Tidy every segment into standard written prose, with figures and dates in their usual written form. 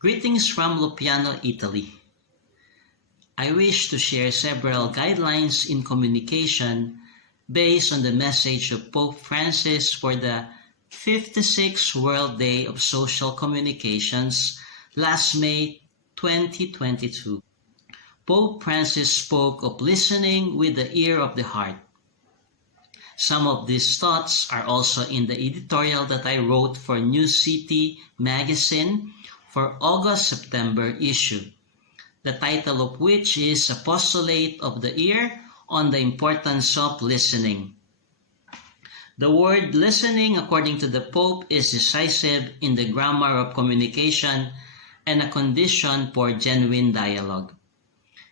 Greetings from Lupiano, Italy. I wish to share several guidelines in communication based on the message of Pope Francis for the 56th World Day of Social Communications last May 2022. Pope Francis spoke of listening with the ear of the heart. Some of these thoughts are also in the editorial that I wrote for New City magazine for August-September issue, the title of which is Apostolate of the Ear on the Importance of Listening. The word listening, according to the Pope, is decisive in the grammar of communication and a condition for genuine dialogue.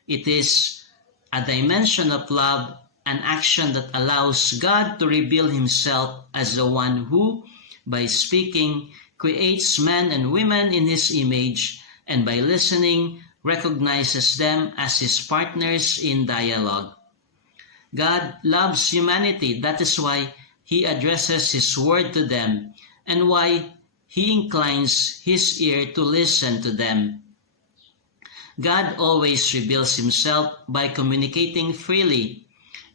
It is a dimension of love, an action that allows God to reveal Himself as the one who, by speaking, creates men and women in His image, and by listening, recognizes them as His partners in dialogue. God loves humanity. That is why He addresses His word to them and why He inclines His ear to listen to them. God always reveals Himself by communicating freely,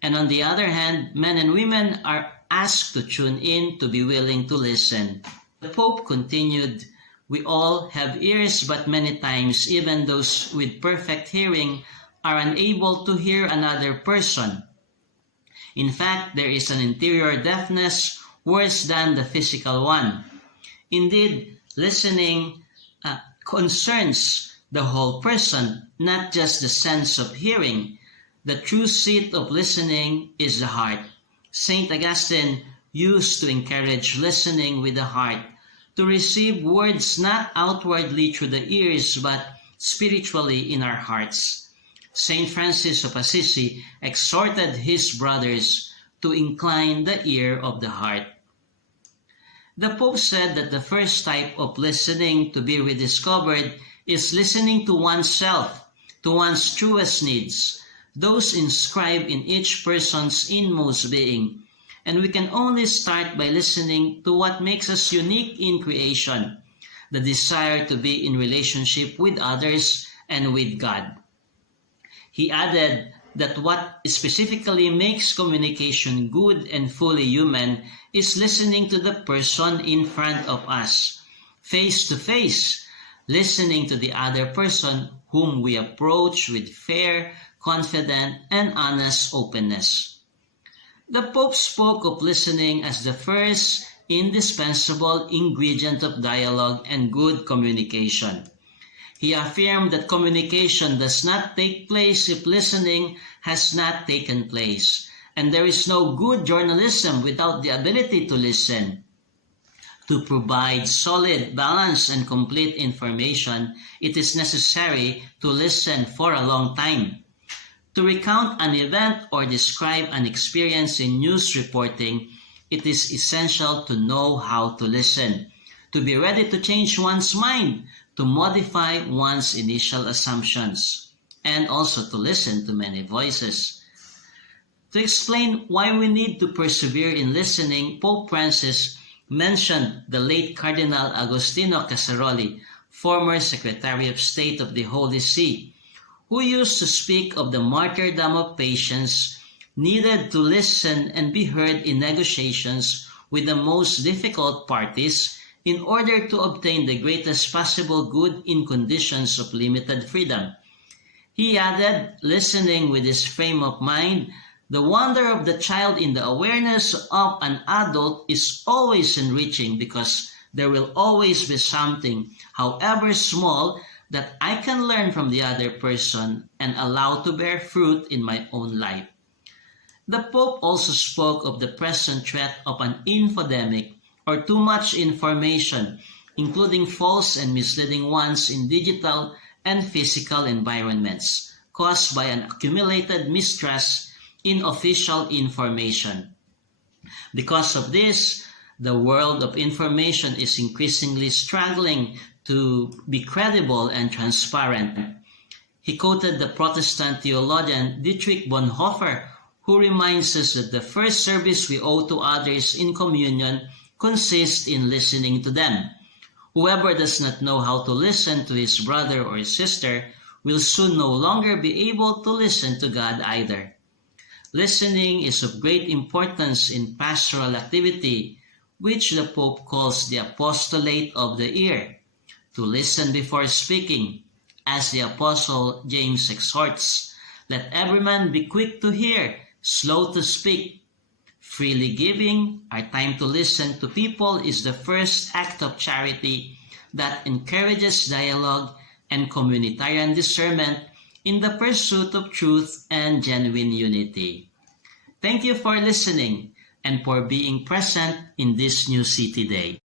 and on the other hand, men and women are asked to tune in to be willing to listen. The Pope continued, "We all have ears, but many times even those with perfect hearing are unable to hear another person. In fact, there is an interior deafness worse than the physical one. Indeed, listening concerns the whole person, not just the sense of hearing. The true seat of listening is the heart." Saint Augustine used to encourage listening with the heart, to receive words not outwardly through the ears but spiritually in our hearts. Saint Francis of Assisi exhorted his brothers to incline the ear of the heart. The Pope said that the first type of listening to be rediscovered is listening to oneself, to one's truest needs, those inscribed in each person's inmost being. And we can only start by listening to what makes us unique in creation, the desire to be in relationship with others and with God. He added that what specifically makes communication good and fully human is listening to the person in front of us, face to face, listening to the other person whom we approach with fair, confident, and honest openness. The Pope spoke of listening as the first indispensable ingredient of dialogue and good communication. He affirmed that communication does not take place if listening has not taken place, and there is no good journalism without the ability to listen. To provide solid, balanced, and complete information, it is necessary to listen for a long time. To recount an event or describe an experience in news reporting, it is essential to know how to listen, to be ready to change one's mind, to modify one's initial assumptions, and also to listen to many voices. To explain why we need to persevere in listening, Pope Francis mentioned the late Cardinal Agostino Casaroli, former Secretary of State of the Holy See, who used to speak of the martyrdom of patience needed to listen and be heard in negotiations with the most difficult parties in order to obtain the greatest possible good in conditions of limited freedom. He added, listening with his frame of mind, the wonder of the child in the awareness of an adult is always enriching because there will always be something, however small, that I can learn from the other person and allow to bear fruit in my own life. The Pope also spoke of the present threat of an infodemic, or too much information, including false and misleading ones in digital and physical environments, caused by an accumulated mistrust in official information. Because of this, the world of information is increasingly struggling to be credible and transparent. He quoted the Protestant theologian Dietrich Bonhoeffer, who reminds us that the first service we owe to others in communion consists in listening to them. Whoever does not know how to listen to his brother or sister will soon no longer be able to listen to God either. Listening is of great importance in pastoral activity, which the Pope calls the apostolate of the ear, to listen before speaking, as the Apostle James exhorts, "Let every man be quick to hear, slow to speak." Freely giving our time to listen to people is the first act of charity that encourages dialogue and communitarian discernment in the pursuit of truth and genuine unity. Thank you for listening and for being present in this new city day.